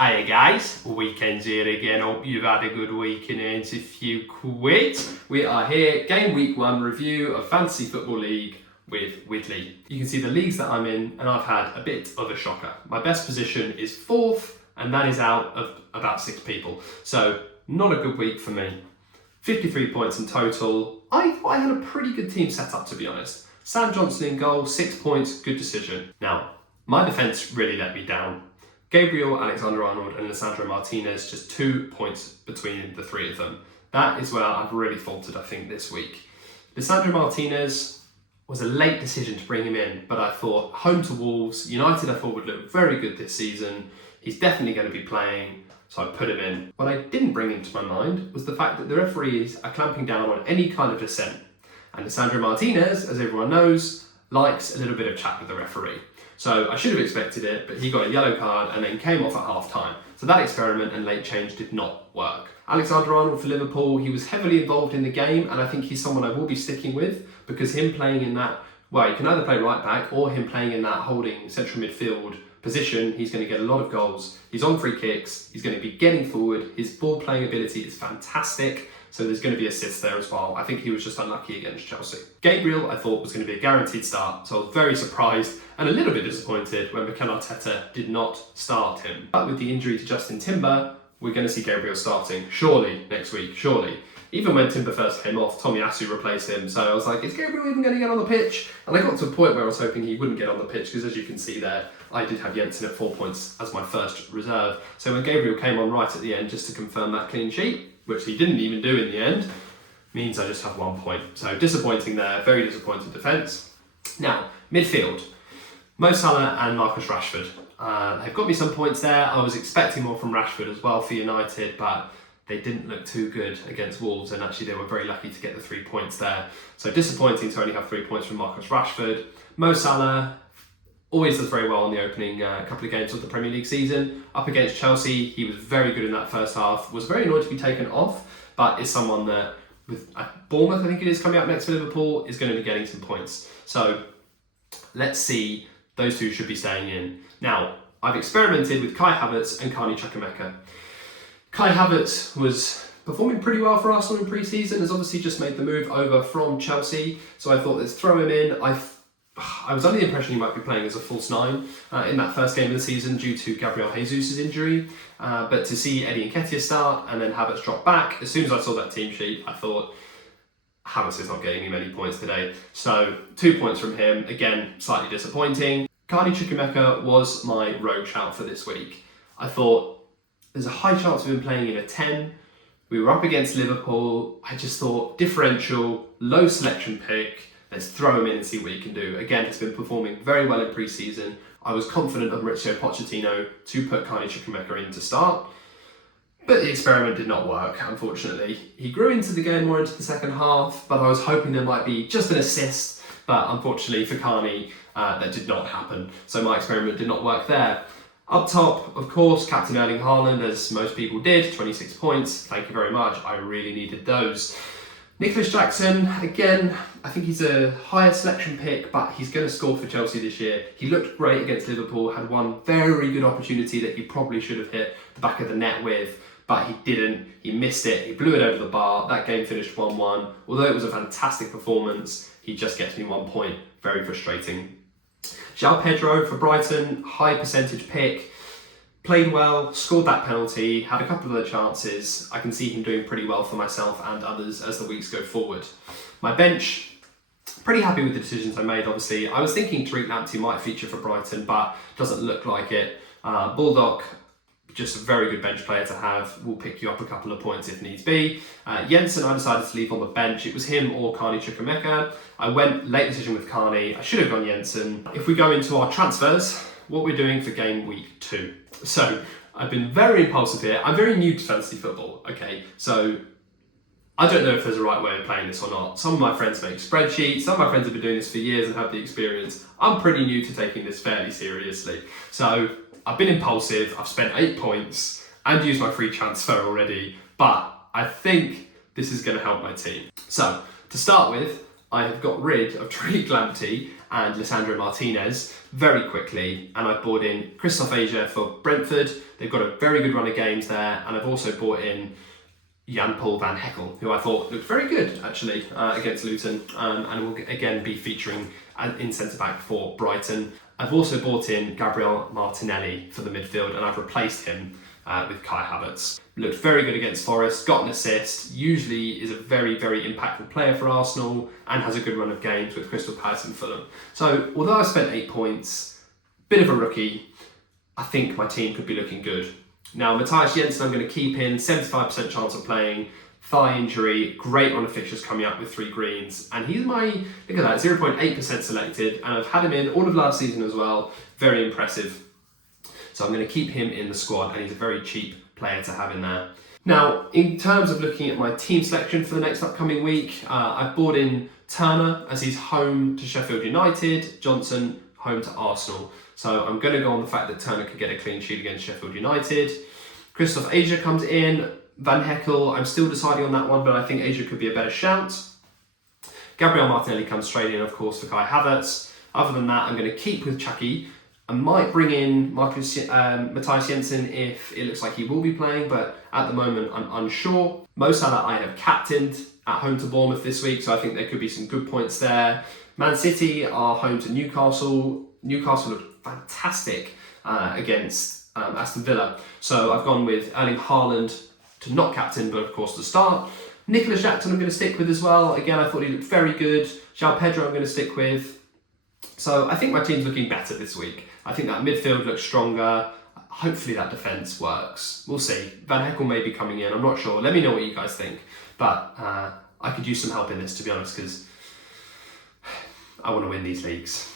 Hiya guys, weekend's here again. Hope you've had a good week and earned a few quid. We are here, game week 1 review of Fantasy Football League with Lee. You can see the leagues that I'm in and I've had a bit of a shocker. My best position is 4th and that is out of about 6 people. So not a good week for me. 53 points in total. I had a pretty good team set up, to be honest. Sam Johnson in goal, 6 points, good decision. Now, my defence really let me down. Gabriel, Alexander-Arnold and Lisandro Martinez, just 2 points between the 3 of them. That is where I've really faltered, I think, this week. Lisandro Martinez was a late decision to bring him in, but I thought home to Wolves, United I thought would look very good this season. He's definitely going to be playing, so I put him in. What I didn't bring into my mind was the fact that the referees are clamping down on any kind of dissent. And Lisandro Martinez, as everyone knows, likes a little bit of chat with the referee. So I should have expected it, but he got a yellow card and then came off at half time. So that experiment and late change did not work. Alexander-Arnold for Liverpool, he was heavily involved in the game and I think he's someone I will be sticking with because him playing in that, well, you can either play right back or him playing in that holding central midfield position, he's going to get a lot of goals. He's on free kicks, he's going to be getting forward, his ball playing ability is fantastic. So there's going to be assists there as well. I think he was just unlucky against Chelsea. Gabriel, I thought, was going to be a guaranteed start, so I was very surprised and a little bit disappointed when Mikel Arteta did not start him. But with the injury to Justin Timber, we're going to see Gabriel starting, surely, next week, surely. Even when Timber first came off, Tomiyasu replaced him, so I was like, is Gabriel even going to get on the pitch? And I got to a point where I was hoping he wouldn't get on the pitch, because as you can see there, I did have Jensen at 4 points as my first reserve. So when Gabriel came on right at the end, just to confirm that clean sheet, which he didn't even do in the end, means I just have 1 point. So disappointing there, very disappointed defence. Now, midfield. Mo Salah and Marcus Rashford. They've got me some points there. I was expecting more from Rashford as well for United, but they didn't look too good against Wolves, and actually they were very lucky to get the 3 points there. So disappointing to only have 3 points from Marcus Rashford. Mo Salah always does very well in the opening couple of games of the Premier League season. Up against Chelsea, he was very good in that first half. Was very annoyed to be taken off, but is someone that, with Bournemouth, I think it is, coming up next for Liverpool, is going to be getting some points. So let's see, those two should be staying in. Now, I've experimented with Kai Havertz and Carney Chukwuemeka. Kai Havertz was performing pretty well for Arsenal in pre-season, has obviously just made the move over from Chelsea, so I thought let's throw him in. I was under the impression he might be playing as a false 9 in that first game of the season due to Gabriel Jesus' injury, but to see Eddie Nketiah start and then Havertz drop back, as soon as I saw that team sheet, I thought, Havertz is not getting me many points today. So 2 points from him, again, slightly disappointing. Carney Chukwuemeka was my rogue shout for this week. I thought, there's a high chance of him playing in a 10. We were up against Liverpool. I just thought, differential, low selection pick, let's throw him in and see what he can do. Again, he's been performing very well in pre-season. I was confident of Mauricio Pochettino to put Carney Chukwuemeka in to start, but the experiment did not work, unfortunately. He grew into the game more into the second half, but I was hoping there might be just an assist, but unfortunately for Carney, that did not happen. So my experiment did not work there. Up top, of course, Captain Erling Haaland, as most people did, 26 points. Thank you very much. I really needed those. Nicholas Jackson, again, I think he's a higher selection pick, but he's going to score for Chelsea this year. He looked great against Liverpool, had one very good opportunity that he probably should have hit the back of the net with, but he didn't. He missed it. He blew it over the bar. That game finished 1-1. Although it was a fantastic performance, he just gets me 1 point. Very frustrating. João Pedro for Brighton, high percentage pick. Played well, scored that penalty, had a couple of other chances. I can see him doing pretty well for myself and others as the weeks go forward. My bench, pretty happy with the decisions I made, obviously. I was thinking Tariq Lamptey might feature for Brighton, but doesn't look like it. Bulldog, just a very good bench player to have, will pick you up a couple of points if needs be. Jensen, I decided to leave on the bench. It was him or Carney Chukwuemeka. I went late decision with Carney. I should have gone Jensen. If we go into our transfers, what we're doing for game week 2. So I've been very impulsive here. I'm very new to fantasy football, okay? So I don't know if there's a right way of playing this or not. Some of my friends make spreadsheets. Some of my friends have been doing this for years and have the experience. I'm pretty new to taking this fairly seriously. So I've been impulsive. I've spent 8 points and used my free transfer already, but I think this is going to help my team. So to start with, I have got rid of Tariq Lamptey and Lisandro Martinez very quickly, and I bought in Christophe Asia for Brentford. They've got a very good run of games there, and I've also bought in Jan-Paul van Heckel, who I thought looked very good actually against Luton, and will again be featuring in centre-back for Brighton. I've also bought in Gabriel Martinelli for the midfield, and I've replaced him with Kai Havertz. Looked very good against Forest, got an assist, usually is a very, very impactful player for Arsenal, and has a good run of games with Crystal Palace and Fulham. So although I spent 8 points, bit of a rookie, I think my team could be looking good. Now, Matthias Jensen, I'm going to keep in, 75% chance of playing, thigh injury, great run of fixtures coming up with 3 greens, and he's my, look at that, 0.8% selected, and I've had him in all of last season as well, very impressive. So I'm going to keep him in the squad, and he's a very cheap player to have in there. Now, in terms of looking at my team selection for the next upcoming week, I've bought in Turner as he's home to Sheffield United, Johnson home to Arsenal. So I'm going to go on the fact that Turner could get a clean sheet against Sheffield United. Christophe Asia comes in. Van Heckel, I'm still deciding on that one, but I think Asia could be a better shout. Gabriel Martinelli comes straight in, of course, for Kai Havertz. Other than that, I'm going to keep with Chucky. I might bring in Matthias Jensen if it looks like he will be playing, but at the moment I'm unsure. Mo Salah I have captained at home to Bournemouth this week, so I think there could be some good points there. Man City are home to Newcastle. Newcastle looked fantastic against Aston Villa, so I've gone with Erling Haaland to not captain, but of course to start. Nicolas Jackson I'm going to stick with as well. Again, I thought he looked very good. João Pedro I'm going to stick with. So I think my team's looking better this week. I think that midfield looks stronger. Hopefully that defence works. We'll see. Van Heckel may be coming in. I'm not sure. Let me know what you guys think. But I could use some help in this, to be honest, because I want to win these leagues.